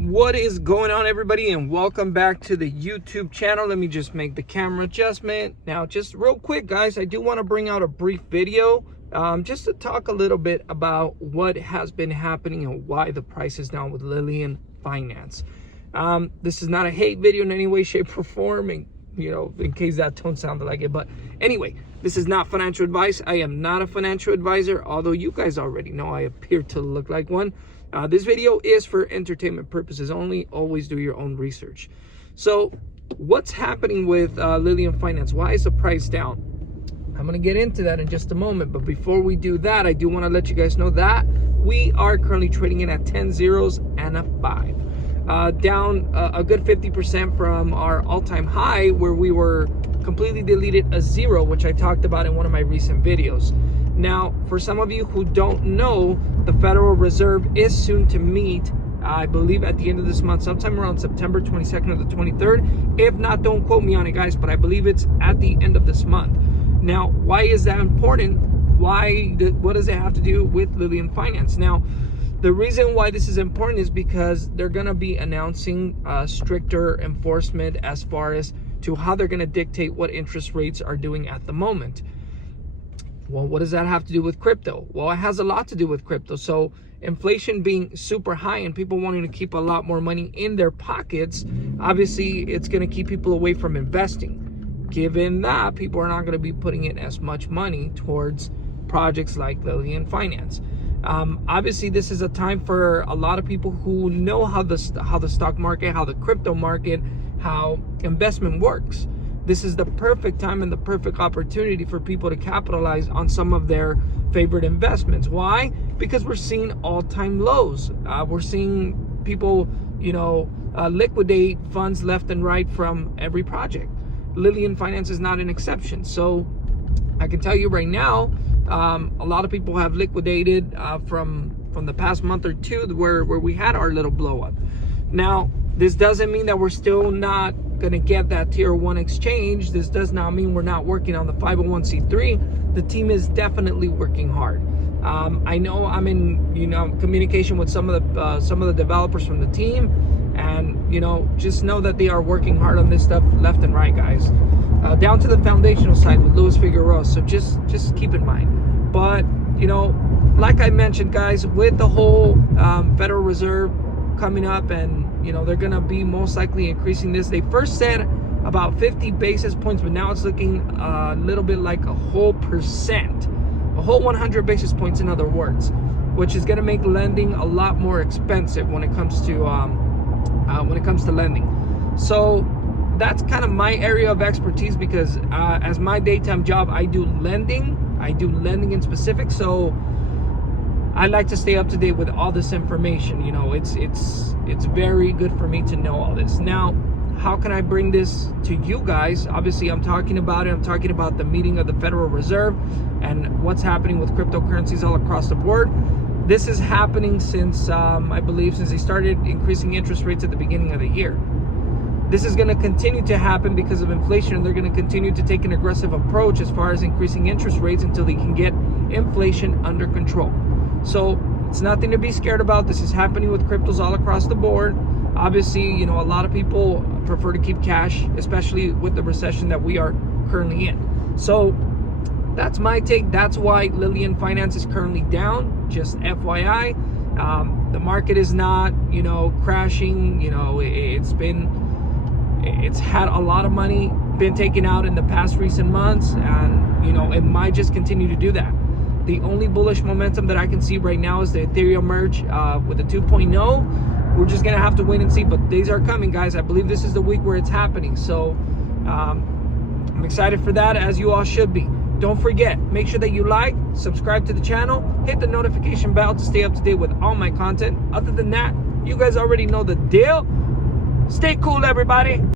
What is going on, everybody, and welcome back to the YouTube channel. Let me just make the camera adjustment. Now, just real quick, guys, I do want to bring out a brief video just to talk a little bit about what has been happening and why the price is down with Lillian Finance. This is not a hate video in any way, shape, or form, and in case that tone sounded like it. But anyway, this is not financial advice. I am not a financial advisor, although you guys already know I appear to look like one. This video is for entertainment purposes only. Always do your own research. So what's happening with Lillian Finance? Why is the price down? I'm going to get into that in just a moment. But before we do that, I do want to let you guys know that we are currently trading in at 10 zeros and a 5. Down a good 50% from our all-time high, where we were completely deleted a 0, which I talked about in one of my recent videos. Now, for some of you who don't know, the Federal Reserve is soon to meet, I believe at the end of this month, sometime around September 22nd or the 23rd. If not, don't quote me on it, guys, but I believe it's at the end of this month. Now, why is that important? What does it have to do with Lillian Finance? Now, the reason why this is important is because they're going to be announcing stricter enforcement as far as to how they're going to dictate what interest rates are doing at the moment. Well, what does that have to do with crypto? Well, it has a lot to do with crypto. So inflation being super high and people wanting to keep a lot more money in their pockets, obviously it's going to keep people away from investing. Given that, people are not going to be putting in as much money towards projects like Lillian Finance. Obviously, this is a time for a lot of people who know how the stock market, how the crypto market, how investment works. This is the perfect time and the perfect opportunity for people to capitalize on some of their favorite investments. Why? Because we're seeing all-time lows. We're seeing people, liquidate funds left and right from every project. Lillian Finance is not an exception. So I can tell you right now, a lot of people have liquidated from the past month or two where we had our little blow up. Now, this doesn't mean that we're still not going to get that tier 1 exchange. This does not mean we're not working on the 501c3. The team is definitely working hard. I know I'm in communication with some of the developers from the team, and just know that they are working hard on this stuff left and right, guys, down to the foundational side with Luis Figueroa. So just keep in mind. But like I mentioned, guys, with the whole Federal Reserve coming up, and they're gonna be most likely increasing this. They first said about 50 basis points, but now it's looking a little bit like a whole percent, a whole 100 basis points, in other words, which is gonna make lending a lot more expensive when it comes to lending. So that's kind of my area of expertise, because as my daytime job, I do lending in specific. So I like to stay up to date with all this information. It's very good for me to know all this. Now, how can I bring this to you guys? Obviously, I'm talking about it. I'm talking about the meeting of the Federal Reserve and what's happening with cryptocurrencies all across the board. This is happening since, I believe, since they started increasing interest rates at the beginning of the year. This is going to continue to happen because of inflation, and they're going to continue to take an aggressive approach as far as increasing interest rates until they can get inflation under control. So it's nothing to be scared about. This is happening with cryptos all across the board. Obviously, a lot of people prefer to keep cash, especially with the recession that we are currently in. So that's my take. That's why Lillian Finance is currently down. Just FYI, the market is not, crashing. It's had a lot of money been taken out in the past recent months, and it might just continue to do that. The only bullish momentum that I can see right now is the Ethereum merge with the 2.0. We're just going to have to wait and see, but days are coming, guys. I believe this is the week where it's happening. So I'm excited for that, as you all should be. Don't forget, make sure that you like, subscribe to the channel, hit the notification bell to stay up to date with all my content. Other than that, you guys already know the deal. Stay cool, everybody.